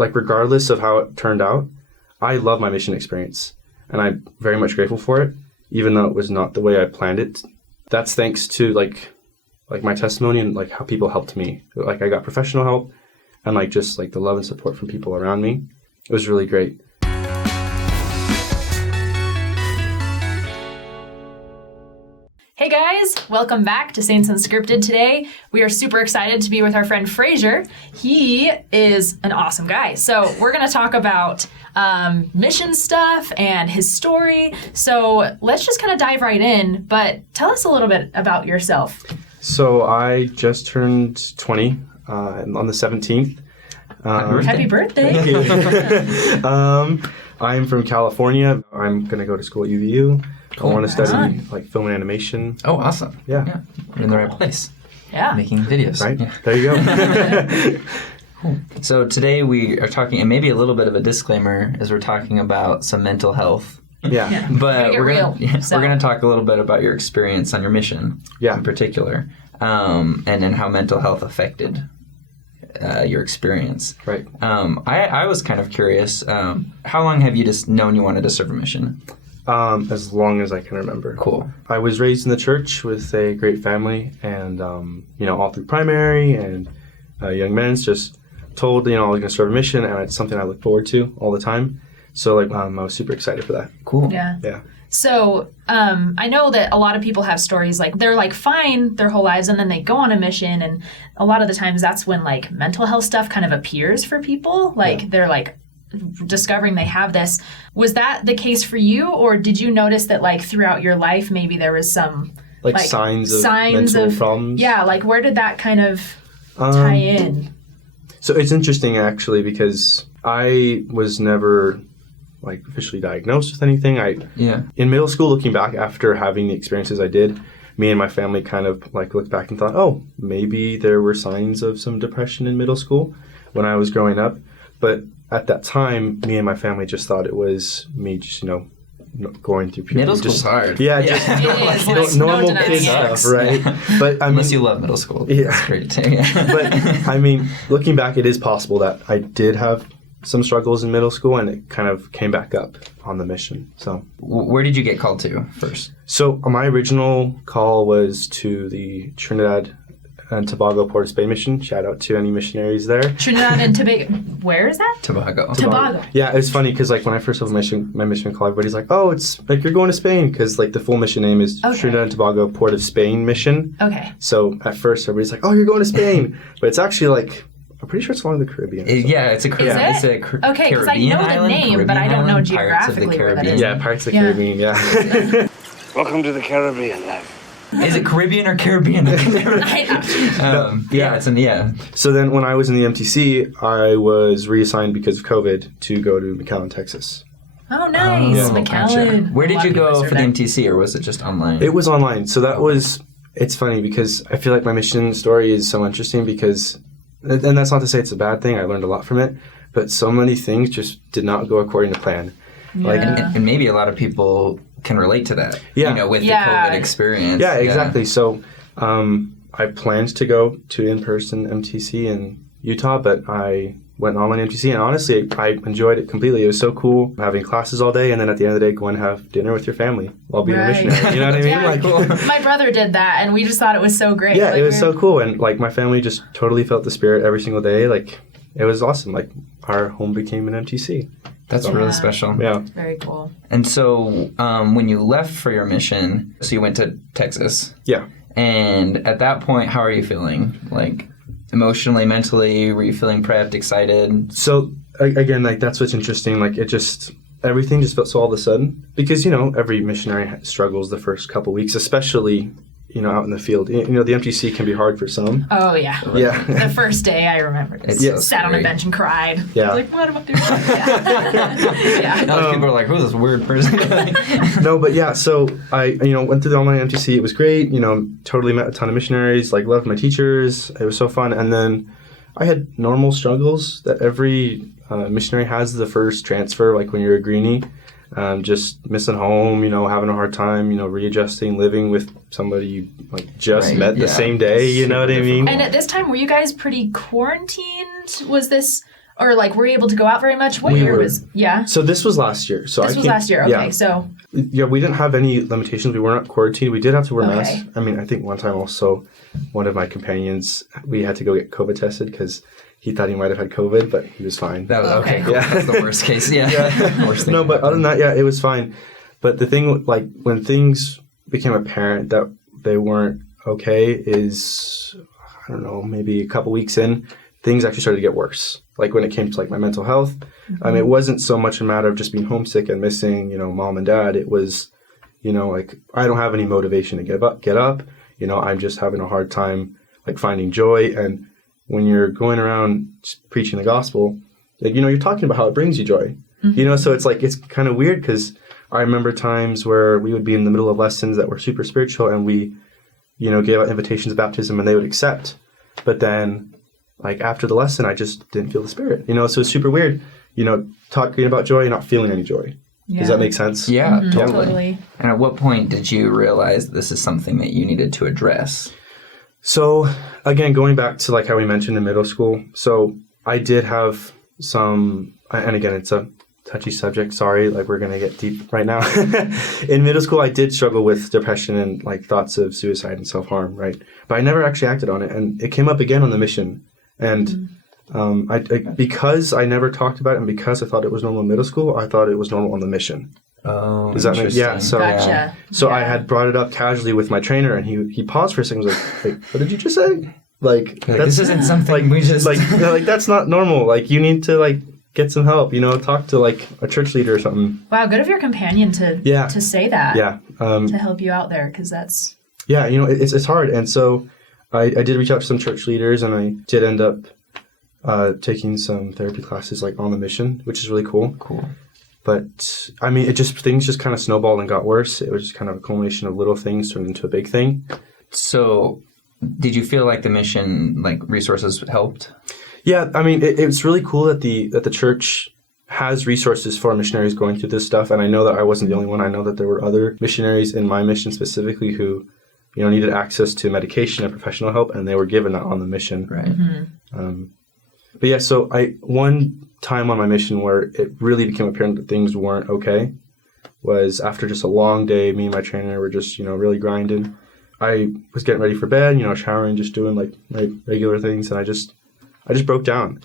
like, regardless of how it turned out, I love my mission experience. And I'm very much grateful for it, even though it was not the way I planned it. That's thanks to, like my testimony and, like, how people helped me. Like, I got professional help and, like, just, like, the love and support from people around me. It was really great. Hey guys, welcome back to Saints Unscripted. Today, we are super excited to be with our friend Frasier. He is an awesome guy. So we're going to talk about mission stuff and his story. So let's just kind of dive right in, but tell us a little bit about yourself. So I just turned 20 on the 17th. Happy birthday. Thank you. I'm from California. I'm going to go to school at UVU. Cool. I want to study like film and animation. Oh, awesome. Yeah. You're in the right place. Yeah. Making videos. Right? Yeah. There you go. Cool. So today we are talking, and maybe a little bit of a disclaimer, as we're talking about some mental health. Yeah. But we're gonna talk a little bit about your experience on your mission in particular, and then how mental health affected your experience. Right. I was kind of curious, how long have you just known you wanted to serve a mission? As long as I can remember. Cool. I was raised in the church with a great family, and all through primary and young men's, just told I was going to serve a mission, and it's something I look forward to all the time. So I was super excited for that. Cool. Yeah. Yeah. So I know that a lot of people have stories like they're like fine their whole lives and then they go on a mission, and a lot of the times that's when like mental health stuff kind of appears for people. Like they're like discovering they have this. Was that the case for you, or did you notice that like throughout your life maybe there was some like signs of mental problems? Yeah, like where did that kind of tie in? So it's interesting actually, because I was never like officially diagnosed with anything. In middle school, looking back after having the experiences I did, me and my family kind of like looked back and thought, oh, maybe there were signs of some depression in middle school when I was growing up. But at that time, me and my family just thought it was me just, going through puberty. Middle school's hard. Yeah, just normal kid stuff, right? But unless you love middle school. That's great too. Yeah. But looking back, it is possible that I did have some struggles in middle school, and it kind of came back up on the mission. So, where did you get called to first? So my original call was to the Trinidad and Tobago Port of Spain mission. Shout out to any missionaries there. Trinidad and Tobago. Where is that? Tobago. Yeah, it's funny because like when I first saw my mission call, everybody's like, "Oh, it's like you're going to Spain," because like the full mission name is Trinidad and Tobago Port of Spain mission. Okay. So at first everybody's like, "Oh, you're going to Spain," but it's actually like I'm pretty sure it's along the Caribbean. It's a Caribbean. Okay, because I know the name, but I don't know geographically where that is. Yeah, Pirates of the Caribbean. Yeah. Welcome to the Caribbean life. Is it Caribbean or Caribbean? So then when I was in the MTC, I was reassigned because of COVID to go to McAllen, Texas. Oh, nice. McAllen. Gotcha. Where did you go for the MTC, or was it just online? It was online. So it's funny because I feel like my mission story is so interesting because, and that's not to say it's a bad thing, I learned a lot from it, but so many things just did not go according to plan. Yeah. And maybe a lot of people can relate to that, with the COVID experience. Yeah, exactly. So I planned to go to in-person MTC in Utah, but I went online MTC, and honestly, I enjoyed it completely. It was so cool having classes all day, and then at the end of the day, go and have dinner with your family while being a missionary. You know what I mean? Yeah, cool. My brother did that, and we just thought it was so great. Yeah, it was so cool, and like my family just totally felt the spirit every single day. Like it was awesome. Like our home became an MTC. That's really special. Yeah. Very cool. And so when you left for your mission, so you went to Texas. Yeah. And at that point, how are you feeling? Like emotionally, mentally, were you feeling prepped, excited? So again, like that's what's interesting. Like everything just felt so all of a sudden because, every missionary struggles the first couple weeks, especially, out in the field. The MTC can be hard for some. Oh, yeah. Yeah. The first day, I remember. Sat on a bench and cried. Yeah. I was like, what am I doing? Yeah. People are like, who's this weird person? No, but yeah, so I, went through the online MTC. It was great. Totally met a ton of missionaries, like loved my teachers. It was so fun. And then I had normal struggles that every missionary has the first transfer, like when you're a greenie. Just missing home, having a hard time, readjusting, living with somebody you just met the same day, you know what I mean? And at this time, were you guys pretty quarantined? Was this, Or like, were you able to go out very much? What year was? Yeah. So this was last year. So this was last year. Okay, yeah. So. Yeah, we didn't have any limitations. We weren't quarantined. We did have to wear masks. I mean, I think one time also, one of my companions, we had to go get COVID tested because he thought he might have had COVID, but he was fine. That was okay. Cool. Yeah. That's the worst case. Yeah. Worst thing. No, but other than that, yeah, it was fine. But the thing, like, when things became apparent that they weren't okay is, I don't know, maybe a couple weeks in, things actually started to get worse. Like when it came to like my mental health, it wasn't so much a matter of just being homesick and missing, mom and dad. It was, like I don't have any motivation to get up. I'm just having a hard time like finding joy. And when you're going around preaching the gospel, like, you're talking about how it brings you joy. So it's like, it's kind of weird because I remember times where we would be in the middle of lessons that were super spiritual and we, gave out invitations of baptism and they would accept. But then like after the lesson, I just didn't feel the Spirit, so it's super weird, talking about joy and not feeling any joy. Yeah. Does that make sense? Yeah, totally. And at what point did you realize this is something that you needed to address? So again, going back to like how we mentioned in middle school. So I did have some, and again, it's a touchy subject. Sorry, like we're going to get deep right now. In middle school, I did struggle with depression and like thoughts of suicide and self-harm, right? But I never actually acted on it. And it came up again on the mission. And I because I never talked about it and because I thought it was normal in middle school, I thought it was normal on the mission. Oh, does that make sense? Yeah. So, gotcha. So I had brought it up casually with my trainer, and he paused for a second. Was like, "Wait, what did you just say? Like this isn't something like we just like that's not normal. Like you need to like get some help. Talk to like a church leader or something." Wow, good of your companion to say that. Yeah. To help you out there, because that's. Yeah, it's hard, and so I did reach out to some church leaders, and I did end up taking some therapy classes like on the mission, which is really cool. Cool. But I mean, things just kind of snowballed and got worse. It was just kind of a culmination of little things turned into a big thing. So, did you feel like the mission, like resources, helped? Yeah, I mean, it's really cool that the church has resources for missionaries going through this stuff, and I know that I wasn't the only one. I know that there were other missionaries in my mission specifically who, needed access to medication and professional help, and they were given that on the mission. Right. Mm-hmm. But yeah, so one time on my mission where it really became apparent that things weren't okay was after just a long day. Me and my trainer were just, really grinding. I was getting ready for bed, showering, just doing like my regular things, and I just broke down.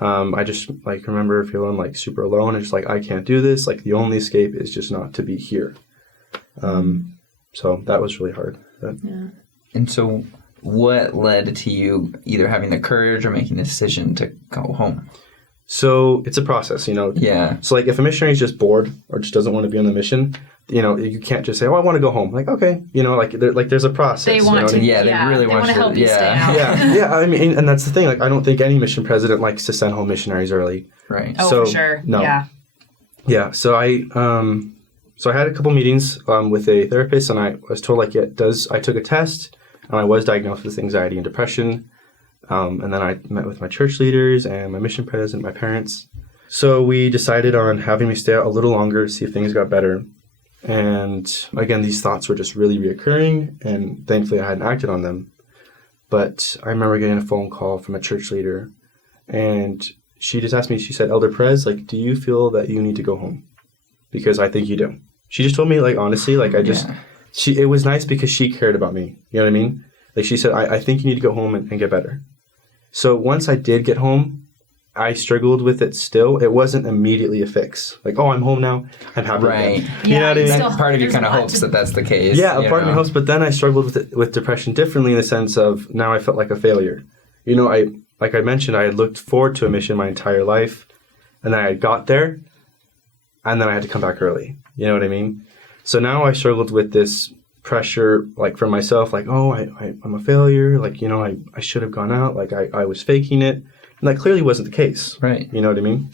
I just like remember feeling like super alone and just like, I can't do this. Like the only escape is just not to be here. So that was really hard. Yeah. And so what led to you either having the courage or making the decision to go home? So it's a process, Yeah. So like if a missionary is just bored or just doesn't want to be on the mission, you can't just say, "Oh, I want to go home." Like, okay, there's a process. They want to. Yeah, they really want to help you stay out. Yeah. I mean, and that's the thing. Like, I don't think any mission president likes to send home missionaries early. Right. Oh, so, for sure. No. Yeah. Yeah. So I had a couple meetings with a therapist, and I was told I took a test, and I was diagnosed with anxiety and depression. And then I met with my church leaders and my mission president, my parents. So we decided on having me stay out a little longer to see if things got better. And again, these thoughts were just really reoccurring, and thankfully I hadn't acted on them. But I remember getting a phone call from a church leader, and she just asked me, she said, "Elder Perez, like, do you feel that you need to go home? Because I think you do." She just told me, like, honestly, like, it was nice because she cared about me. You know what I mean? Like, she said, I think you need to go home and get better. So once I did get home, I struggled with it still. It wasn't immediately a fix. Like, oh, I'm home now. I'm happy. Right. You know what I mean? Part of you kind of hopes that that's the case. Yeah, a part of me hopes. But then I struggled with depression differently in the sense of now I felt like a failure. Like I mentioned, I had looked forward to a mission my entire life. And then I got there. And then I had to come back early. You know what I mean? So now I struggled with this pressure, like from myself, like, oh, I'm a failure. Like, I should have gone out. Like I was faking it. And that clearly wasn't the case. Right. You know what I mean?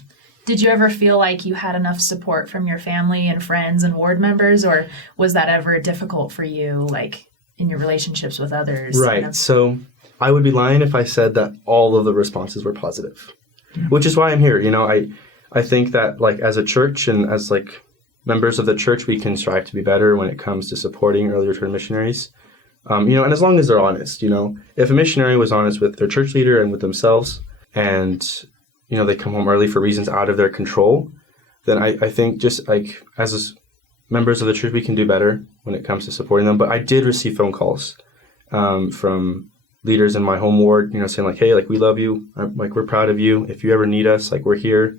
Did you ever feel like you had enough support from your family and friends and ward members, or was that ever difficult for you, like in your relationships with others? Right. So I would be lying if I said that all of the responses were positive, which is why I'm here. I think that like as a church and as like members of the church, we can strive to be better when it comes to supporting early return missionaries. And as long as they're honest, if a missionary was honest with their church leader and with themselves, and they come home early for reasons out of their control, then I think just like as members of the church, we can do better when it comes to supporting them. But I did receive phone calls from leaders in my home ward, saying like, hey, like, we love you. Like, we're proud of you. If you ever need us, like, we're here.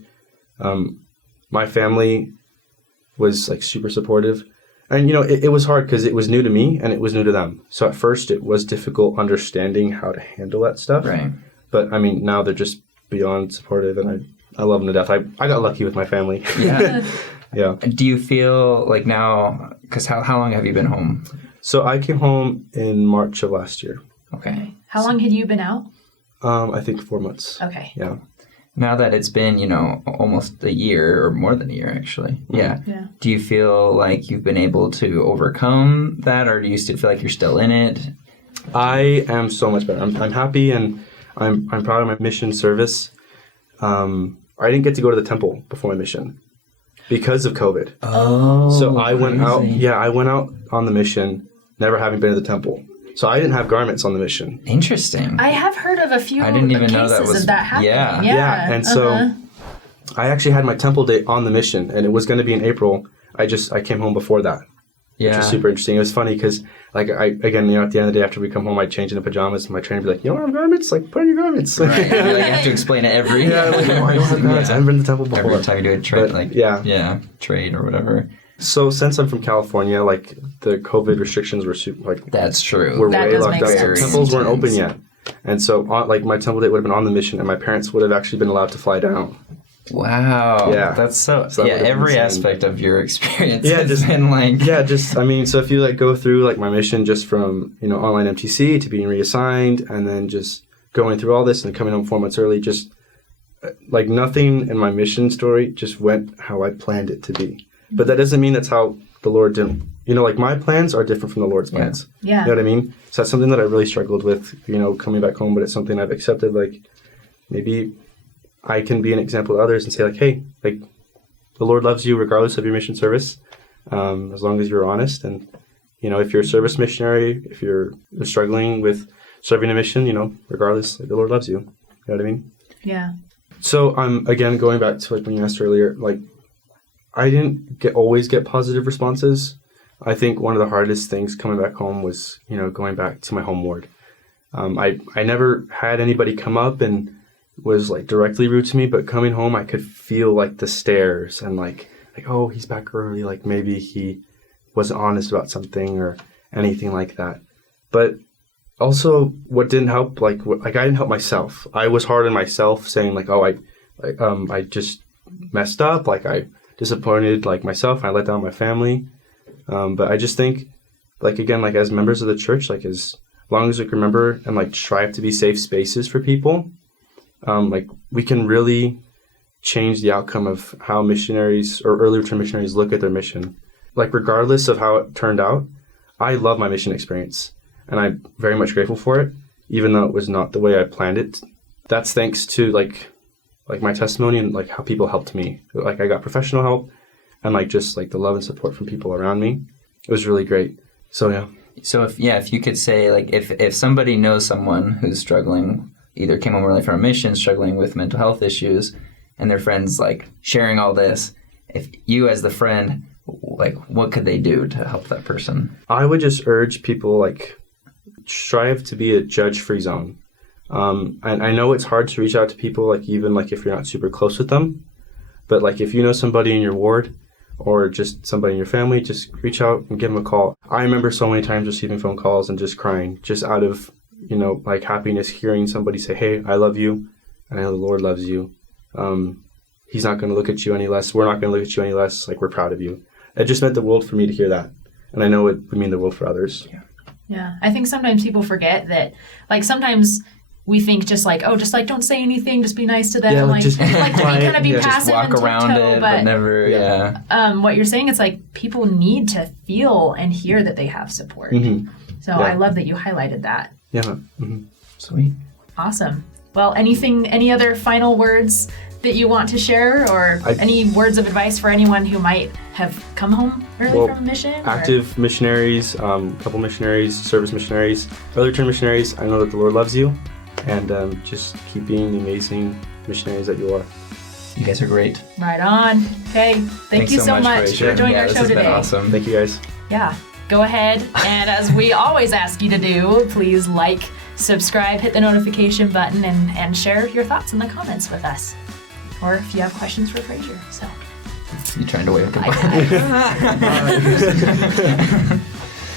My family was like super supportive. And, it was hard because it was new to me and it was new to them. So at first it was difficult understanding how to handle that stuff. Right. But I mean, now they're just beyond supportive, and I love them to death. I got lucky with my family. Yeah. Yeah. Do you feel like now, because how long have you been home? So I came home in March of last year. Okay. How long had you been out? I think 4 months. Okay. Yeah. Now that it's been, almost a year or more than a year, actually. Mm-hmm. Yeah. Do you feel like you've been able to overcome that, or do you still feel like you're still in it? I am so much better. I'm happy, and I'm proud of my mission service. I didn't get to go to the temple before my mission because of COVID. Oh. So I went out. Yeah, I went out on the mission, never having been to the temple. So I didn't have garments on the mission. Interesting. I have heard of a few I didn't even cases know that was, of that happening. Yeah. And so I actually had my temple date on the mission, and it was going to be in April. I came home before that, which was super interesting. It was funny because, like, at the end of the day after we come home, I'd change into pajamas, and my trainer would be like, "You don't have garments? Like, put on your garments." Right. Like, you have to explain it every. I don't have garments. I haven't been to the temple before. Every time you do a trade, trade or whatever. So since I'm from California, like, the COVID restrictions were super, like, that's true. We're that way locked down. Temples weren't open yet, and so my temple date would have been on the mission, and my parents would have actually been allowed to fly down. Wow. Yeah. That's so that every aspect of your experience has just been like. Yeah, so if you like go through like my mission just from, online MTC to being reassigned, and then just going through all this and coming home 4 months early, just like nothing in my mission story just went how I planned it to be. But that doesn't mean that's how the Lord didn't. Like, my plans are different from the Lord's plans. Yeah. You know what I mean? So that's something that I really struggled with, coming back home, but it's something I've accepted. Like, maybe I can be an example to others and say, like, hey, like, the Lord loves you regardless of your mission service, as long as you're honest. And, if you're a service missionary, if you're struggling with serving a mission, regardless, like, the Lord loves you. You know what I mean? Yeah. So again, going back to like when you asked earlier, like, I didn't always get positive responses. I think one of the hardest things coming back home was, going back to my home ward. I never had anybody come up and was like directly rude to me, but coming home, I could feel like the stares and like, oh, he's back early. Like, maybe he wasn't honest about something or anything like that. But also, what didn't help, like I didn't help myself. I was hard on myself, saying like, oh, I just messed up. Like, I disappointed like myself, and I let down my family. But I just think, like, again, like, as members of the church, like, as long as we can remember and like strive to be safe spaces for people, like, we can really change the outcome of how missionaries or early return missionaries look at their mission. Like, regardless of how it turned out, I love my mission experience, and I'm very much grateful for it, even though it was not the way I planned it. That's thanks to like my testimony and like how people helped me. Like, I got professional help and like just like the love and support from people around me. It was really great. So yeah. So if you could say, like, if somebody knows someone who's struggling, either came home early from a mission, struggling with mental health issues, and their friends like sharing all this, if you as the friend, like, what could they do to help that person? I would just urge people, like, strive to be a judge-free zone. And I know it's hard to reach out to people, like, even like if you're not super close with them, but like if you know somebody in your ward or just somebody in your family, just reach out and give them a call. I remember so many times receiving phone calls and just crying, just out of, like, happiness, hearing somebody say, hey, I love you, and I know the Lord loves you. He's not going to look at you any less. We're not going to look at you any less. Like, we're proud of you. It just meant the world for me to hear that. And I know it would mean the world for others. Yeah. I think sometimes people forget that, like, sometimes we think just like don't say anything, just be nice to them. Yeah, like just kind of be passive just walk and around tiptoe, it, but never, what you're saying is like people need to feel and hear that they have support. Mm-hmm. So I love that you highlighted that. Yeah. Mm-hmm. Sweet. Awesome. Well, any other final words that you want to share, or any words of advice for anyone who might have come home early from a mission? Active missionaries, couple missionaries, service missionaries, early return missionaries, I know that the Lord loves you, and just keep being the amazing missionaries that you are. You guys are great. Right on. Okay. Thank you so much Frasier. for joining our this show has today. been awesome. Thank you, guys. Yeah. Go ahead, and as we always ask you to do, please like, subscribe, hit the notification button, and share your thoughts in the comments with us. Or if you have questions for Frasier. So. You trying to wave I- goodbye?